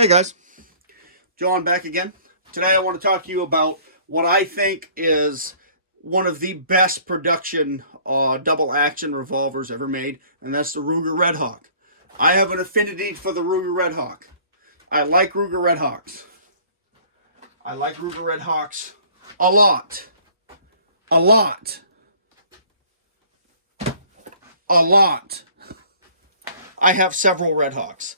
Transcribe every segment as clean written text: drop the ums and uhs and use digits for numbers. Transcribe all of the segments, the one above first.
Hey guys, John back again. Today I want to talk to you about what I think is one of the best production double action revolvers ever made, and that's the Ruger Redhawk. I have an affinity for the Ruger Redhawk. I like Ruger Redhawks. I like Ruger Redhawks a lot. A lot. A lot. I have several Redhawks.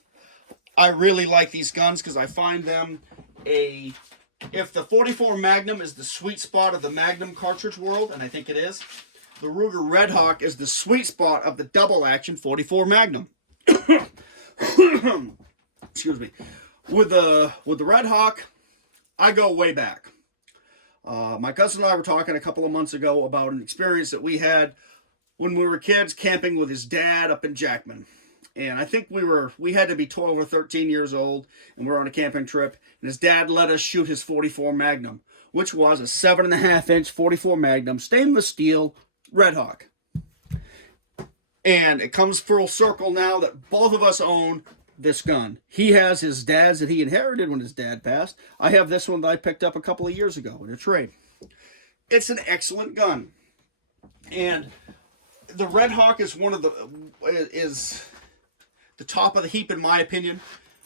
I really like these guns because I find them if the 44 Magnum is the sweet spot of the Magnum cartridge world, and I think it is, the Ruger Redhawk is the sweet spot of the double action 44 Magnum. Excuse me. With the Redhawk, I go way back. My cousin and I were talking a couple of months ago about an experience that we had when we were kids camping with his dad up in Jackman. And I think we had to be 12 or 13 years old, and we were on a camping trip, and his dad let us shoot his 44 Magnum, which was a 7.5-inch 44 Magnum stainless steel Redhawk. And it comes full circle now that both of us own this gun. He has his dad's that he inherited when his dad passed. I have this one that I picked up a couple of years ago in a trade. It's an excellent gun. And the Redhawk is the top of the heap in my opinion,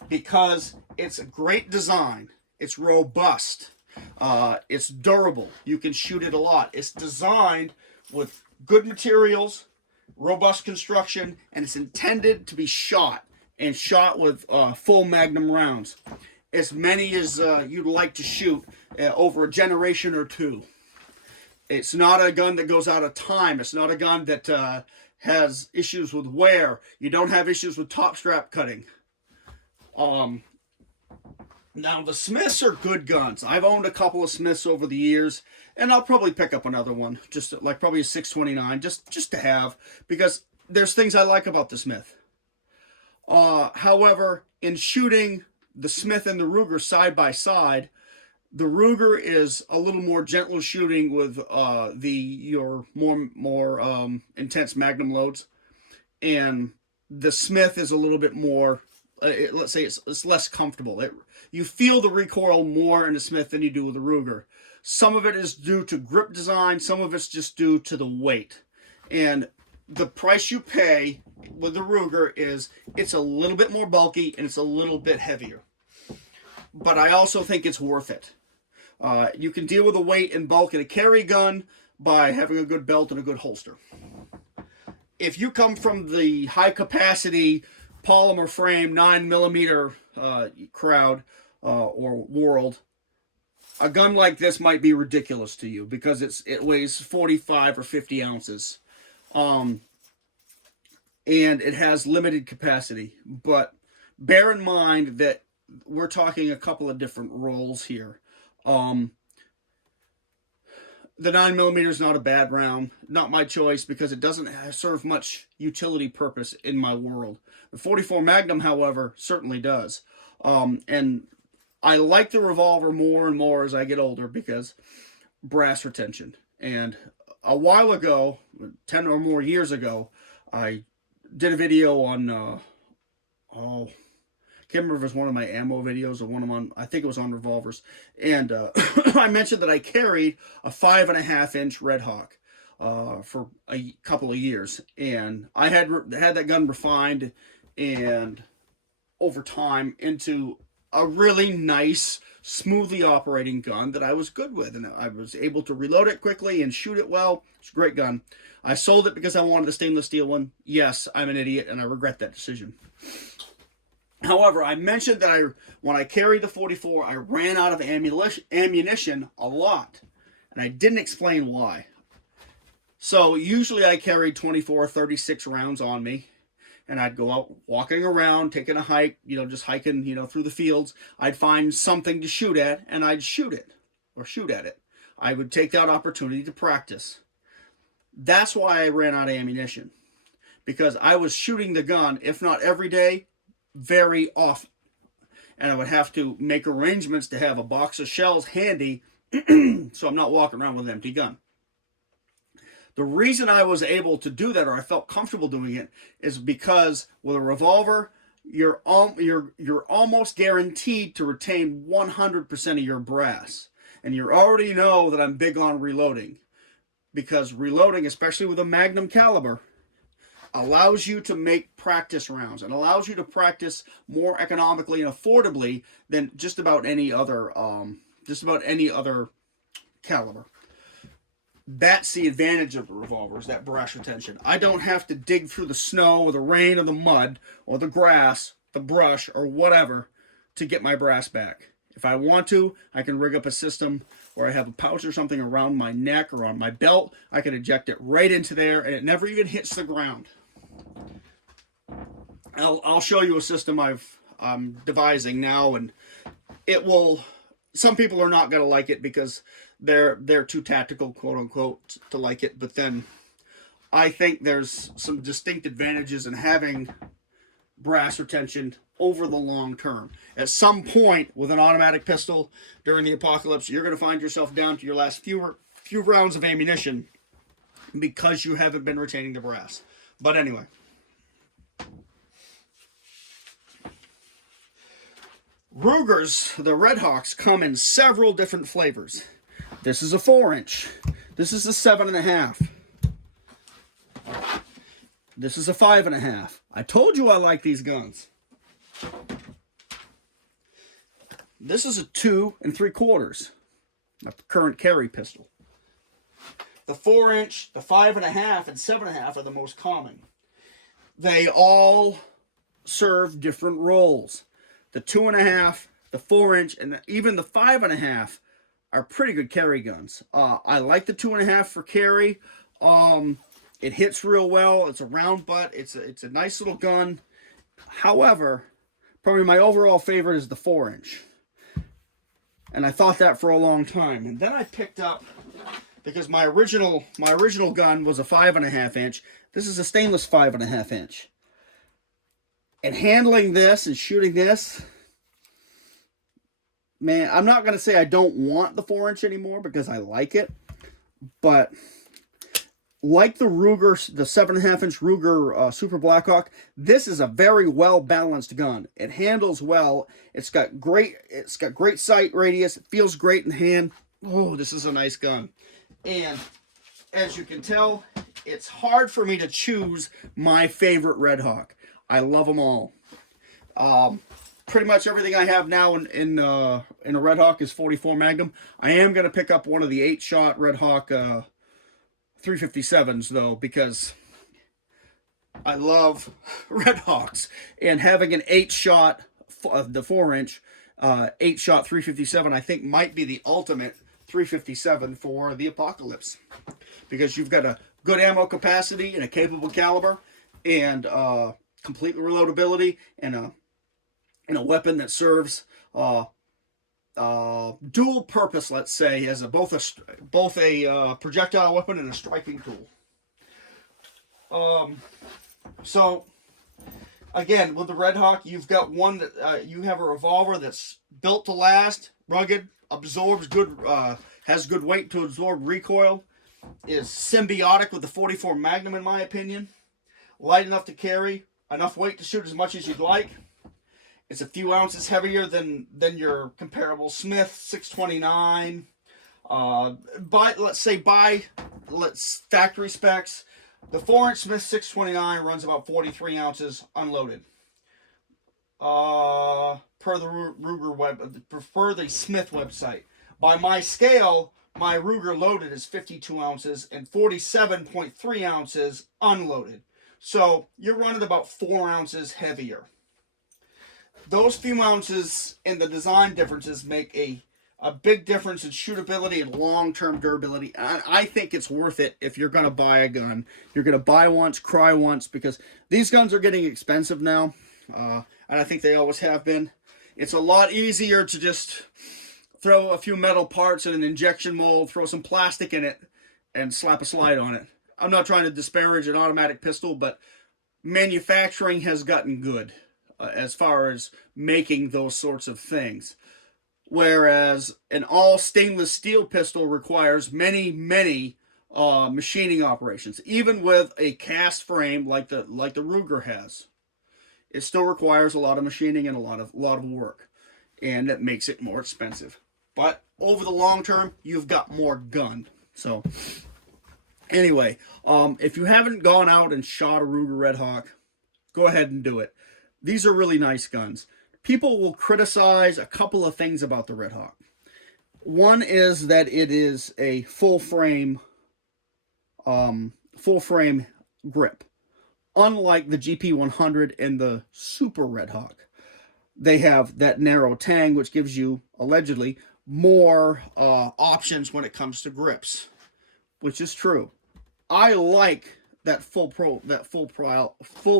because it's a great design. It's robust. It's durable. You can shoot it a lot. It's designed with good materials, robust construction, and it's intended to be shot with full Magnum rounds. As many as you'd like to shoot over a generation or two. It's not a gun that goes out of time. It's not a gun that has issues with wear. You don't have issues with top strap cutting. Now the Smiths are good guns. I've owned a couple of Smiths over the years, and I'll probably pick up another one, just like probably a 629, just to have, because there's things I like about the Smith. However, in shooting the Smith and the Ruger side by side, the Ruger is a little more gentle shooting with your more intense Magnum loads, and the Smith is a little bit more. Let's say it's less comfortable. You feel the recoil more in the Smith than you do with the Ruger. Some of it is due to grip design. Some of it's just due to the weight, and the price you pay with the Ruger is it's a little bit more bulky and it's a little bit heavier. But I also think it's worth it. You can deal with the weight and bulk in a carry gun by having a good belt and a good holster. If you come from the high capacity polymer frame 9mm crowd or world, a gun like this might be ridiculous to you because it weighs 45 or 50 ounces. And it has limited capacity. But bear in mind that we're talking a couple of different roles here. The 9mm is not a bad round. Not my choice because it doesn't serve much utility purpose in my world. The 44 Magnum, however, certainly does. And I like the revolver more and more as I get older because brass retention. And a while ago, 10 or more years ago, I did a video on, I can't remember if it was one of my ammo videos or one of them I think it was on revolvers. And I mentioned that I carried a 5.5-inch Redhawk for a couple of years. And I had that gun refined and over time into a really nice, smoothly operating gun that I was good with. And I was able to reload it quickly and shoot it well. It's a great gun. I sold it because I wanted a stainless steel one. Yes, I'm an idiot and I regret that decision. However, I mentioned that when I carried the 44, I ran out of ammunition a lot. And I didn't explain why. So usually I carried 24 or 36 rounds on me. And I'd go out walking around, taking a hike, just hiking, through the fields. I'd find something to shoot at, and I'd shoot it, or shoot at it. I would take that opportunity to practice. That's why I ran out of ammunition. Because I was shooting the gun, if not every day, very often. And I would have to make arrangements to have a box of shells handy so I'm not walking around with an empty gun. The reason I was able to do that, or I felt comfortable doing it, is because with a revolver, you're almost guaranteed to retain 100% of your brass. And you already know that I'm big on reloading, because reloading, especially with a Magnum caliber, allows you to make practice rounds and allows you to practice more economically and affordably than just about any other caliber. That's the advantage of the revolvers, that brass retention. I don't have to dig through the snow or the rain or the mud or the grass, the brush or whatever to get my brass back. If I want to, I can rig up a system where I have a pouch or something around my neck or on my belt. I can eject it right into there and it never even hits the ground. I'll show you a system I'm devising now, and it will. Some people are not going to like it because they're too tactical, quote unquote, to like it. But then I think there's some distinct advantages in having brass retention over the long term. At some point with an automatic pistol during the apocalypse, you're going to find yourself down to your last few rounds of ammunition because you haven't been retaining the brass. But anyway. Rugers, the Redhawks, come in several different flavors. This is a 4-inch. This is a 7.5. This is a 5.5. I told you I like these guns. This is a 2 3/4. A current carry pistol. The 4-inch, the 5.5, and 7.5 are the most common. They all serve different roles. The 2.5, the 4-inch, and even the 5.5 are pretty good carry guns. I like the 2.5 for carry. It hits real well. It's a round butt. It's a nice little gun. However, probably my overall favorite is the 4-inch. And I thought that for a long time. And then I picked up, because my original gun was a 5.5-inch. This is a stainless 5.5-inch. And handling this and shooting this, man, I'm not going to say I don't want the 4-inch anymore because I like it. But like the Ruger, the 7.5-inch Ruger Super Blackhawk, this is a very well-balanced gun. It handles well. It's got great sight radius. It feels great in hand. Oh, this is a nice gun. And as you can tell, it's hard for me to choose my favorite Redhawk. I love them all. Pretty much everything I have now in a Redhawk is 44 Magnum. I am going to pick up one of the 8-shot Redhawk 357s, though, because I love Redhawks. And having an 8-shot, the 4-inch, 8-shot 357, I think might be the ultimate 357 for the apocalypse. Because you've got a good ammo capacity and a capable caliber, and complete reloadability, and a weapon that serves dual purpose, let's say, as both a projectile weapon and a striking tool. So again, with the Redhawk, you've got one that you have a revolver that's built to last, rugged, absorbs good, has good weight to absorb recoil, is symbiotic with the 44 Magnum in my opinion, light enough to carry, enough weight to shoot as much as you'd like. It's a few ounces heavier than your comparable Smith 629. Let's factory specs. The 4-inch Smith 629 runs about 43 ounces unloaded. Per the Smith website. By my scale, my Ruger loaded is 52 ounces and 47.3 ounces unloaded. So you're running about 4 ounces heavier. Those few ounces and the design differences make a big difference in shootability and long-term durability. And I think it's worth it if you're going to buy a gun. You're going to buy once, cry once, because these guns are getting expensive now. And I think they always have been. It's a lot easier to just throw a few metal parts in an injection mold, throw some plastic in it, and slap a slide on it. I'm not trying to disparage an automatic pistol, but manufacturing has gotten good as far as making those sorts of things. Whereas an all stainless steel pistol requires many machining operations, even with a cast frame like the Ruger has. it still requires a lot of machining and a lot of work, and that makes it more expensive. But over the long term, you've got more gun. So anyway, if you haven't gone out and shot a Ruger Redhawk, go ahead and do it. These are really nice guns. People will criticize a couple of things about the Redhawk. One is that it is a full frame grip, unlike the GP100 and the Super Redhawk. They have that narrow tang, which gives you allegedly more options when it comes to grips, which is true. I like that full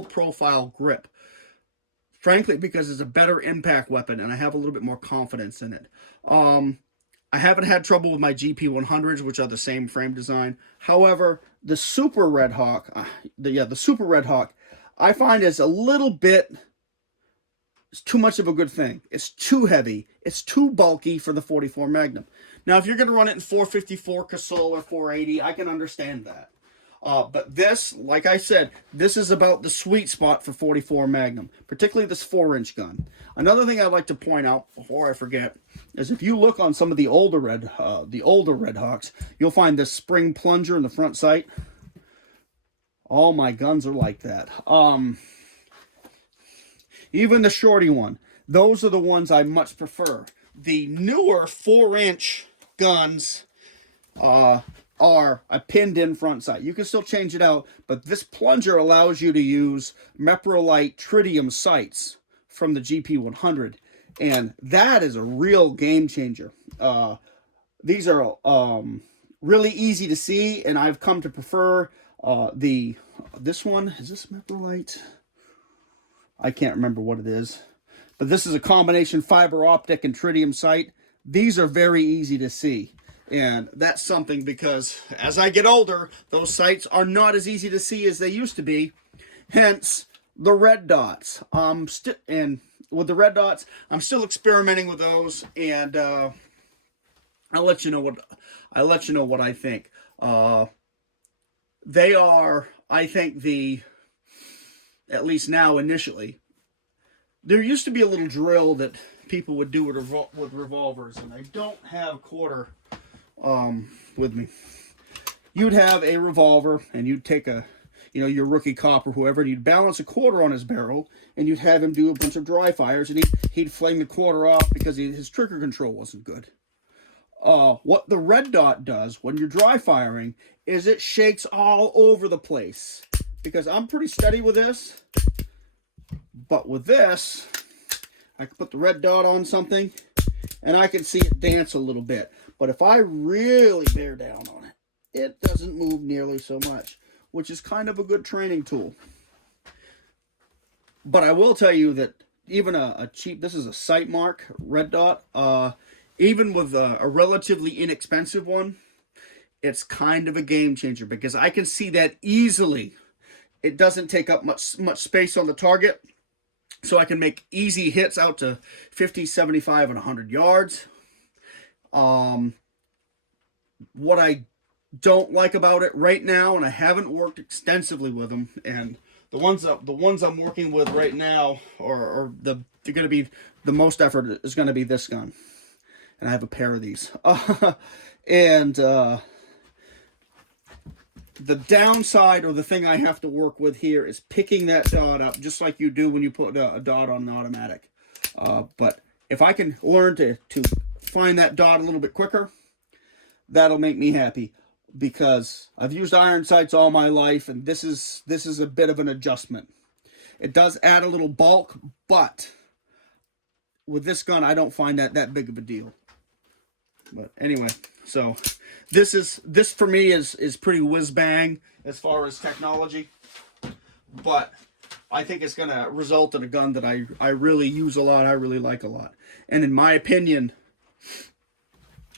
profile grip, frankly, because it's a better impact weapon, and I have a little bit more confidence in it. I haven't had trouble with my GP100s, which are the same frame design. However, the Super Redhawk, the Super Redhawk, I find is a little bit, it's too much of a good thing. It's too heavy. It's too bulky for the 44 Magnum. Now, if you're going to run it in 454 Casull or 480, I can understand that. But this, like I said, this is about the sweet spot for 44 Magnum, particularly this 4-inch gun. Another thing I'd like to point out before I forget is if you look on some of the older Redhawks, you'll find this spring plunger in the front sight. All my guns are like that. Even the shorty one. Those are the ones I much prefer. The newer 4-inch guns are a pinned-in front sight. You can still change it out, but this plunger allows you to use Meprolite tritium sights from the GP100, and that is a real game changer. These are really easy to see, and I've come to prefer this one. Is this Meprolite? I can't remember what it is, but this is a combination fiber optic and tritium sight. These are very easy to see. And that's something because as I get older, those sights are not as easy to see as they used to be. Hence the red dots. And with the red dots, I'm still experimenting with those, and I'll let you know what I think. They are, I think, at least now initially, there used to be a little drill that people would do with revolvers, and I don't have a quarter with me. You'd have a revolver, and you'd take your rookie cop or whoever, and you'd balance a quarter on his barrel, and you'd have him do a bunch of dry fires, and he'd fling the quarter off because his trigger control wasn't good. What the red dot does when you're dry firing is it shakes all over the place. Because I'm pretty steady with this, but with this, I can put the red dot on something, and I can see it dance a little bit. But if I really bear down on it, it doesn't move nearly so much, which is kind of a good training tool. But I will tell you that even a cheap, this is a Sight Mark red dot, even with a relatively inexpensive one, it's kind of a game changer because I can see that easily. It doesn't take up much space on the target, so I can make easy hits out to 50, 75, and 100 yards. What I don't like about it right now, and I haven't worked extensively with them, and the ones I'm working with right now, they're going to be the most effort is going to be this gun, and I have a pair of these, and the downside, or the thing I have to work with here, is picking that dot up, just like you do when you put a dot on an automatic. But if I can learn to find that dot a little bit quicker, that'll make me happy. Because I've used iron sights all my life, and this is a bit of an adjustment. It does add a little bulk, but with this gun, I don't find that big of a deal. But anyway, so this for me is pretty whiz bang as far as technology, but I think it's going to result in a gun that I really use a lot, I really like a lot. And in my opinion,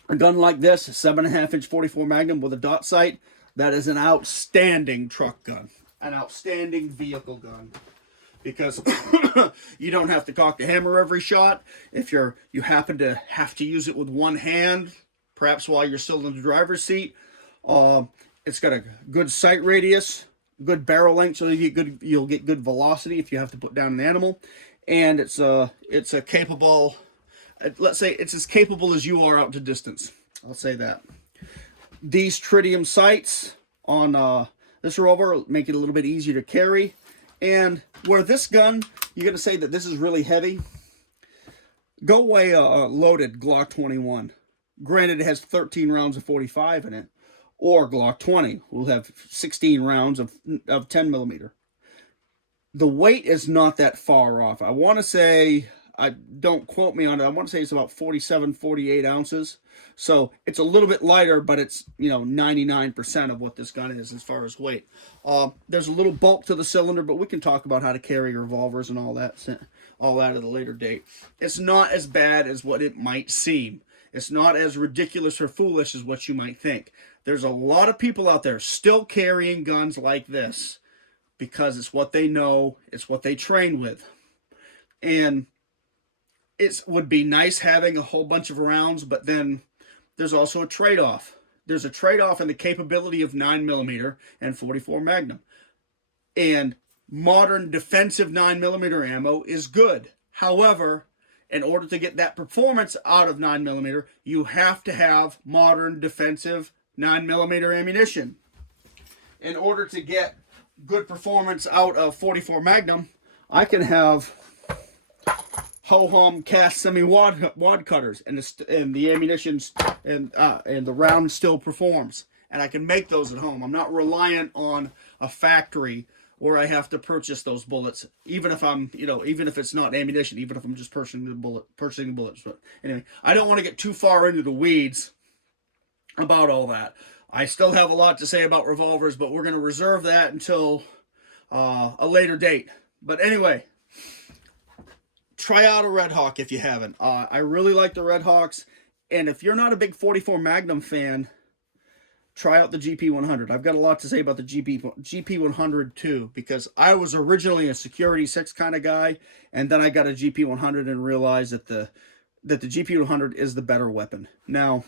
a gun like this, a 7.5-inch 44 Magnum with a dot sight, that is an outstanding truck gun, an outstanding vehicle gun. Because you don't have to cock the hammer every shot. If you happen to have to use it with one hand, perhaps while you're still in the driver's seat, it's got a good sight radius, good barrel length, so you'll get good velocity if you have to put down an animal, and it's a capable. Let's say it's as capable as you are out to distance. I'll say that. These tritium sights on this revolver make it a little bit easier to carry, and where this gun, you're gonna say that this is really heavy. Go away a loaded Glock 21. Granted, it has 13 rounds of 45 in it, or Glock 20 will have 16 rounds of 10 millimeter. The weight is not that far off. I want to say, don't quote me on it, I want to say it's about 47, 48 ounces. So it's a little bit lighter, but it's, 99% of what this gun is as far as weight. There's a little bulk to the cylinder, but we can talk about how to carry revolvers and all that at a later date. It's not as bad as what it might seem. It's not as ridiculous or foolish as what you might think. There's a lot of people out there still carrying guns like this because it's what they know, it's what they train with. And it would be nice having a whole bunch of rounds, but then there's also a trade-off. There's a trade-off in the capability of 9mm and 44 Magnum. And modern defensive 9mm ammo is good. However, in order to get that performance out of 9mm, you have to have modern defensive 9mm ammunition. In order to get good performance out of 44 Magnum, I can have ho-hum cast semi-wad cutters, and the ammunition and the round still performs. And I can make those at home. I'm not reliant on a factory where I have to purchase those bullets, even if I'm, even if it's not ammunition, even if I'm just purchasing the bullets. But anyway, I don't want to get too far into the weeds about all that. I still have a lot to say about revolvers, but we're going to reserve that until a later date. But anyway, try out a Redhawk if you haven't. I really like the Redhawks, and if you're not a big 44 Magnum fan, try out the GP100. I've got a lot to say about the GP100 too, because I was originally a Security 6 kind of guy, and then I got a GP100 and realized that the GP100 is the better weapon. Now,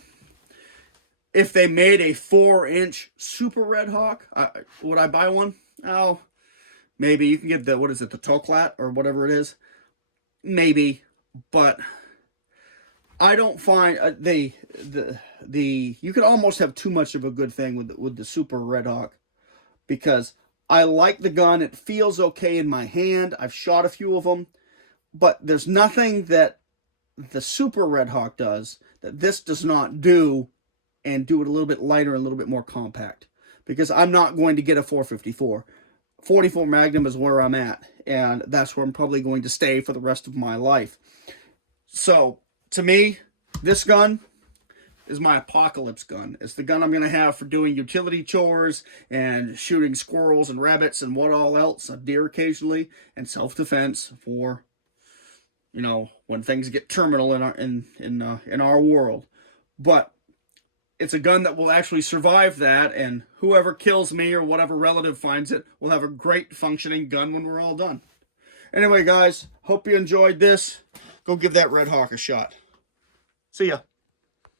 if they made a 4-inch Super Redhawk, would I buy one? Oh, maybe. You can get the, the Toklat or whatever it is. Maybe, but I don't find you could almost have too much of a good thing with the Super Redhawk, because I like the gun. It feels okay in my hand. I've shot a few of them, but there's nothing that the Super Redhawk does that this does not do, and do it a little bit lighter and a little bit more compact, because I'm not going to get a 454. 44 Magnum is where I'm at, and that's where I'm probably going to stay for the rest of my life. So, to me, this gun is my apocalypse gun. It's the gun I'm going to have for doing utility chores and shooting squirrels and rabbits and what all else, a deer occasionally, and self-defense for, when things get terminal in our world. But it's a gun that will actually survive that, and whoever kills me or whatever relative finds it will have a great functioning gun when we're all done. Anyway, guys, hope you enjoyed this. Go give that Redhawk a shot. See ya.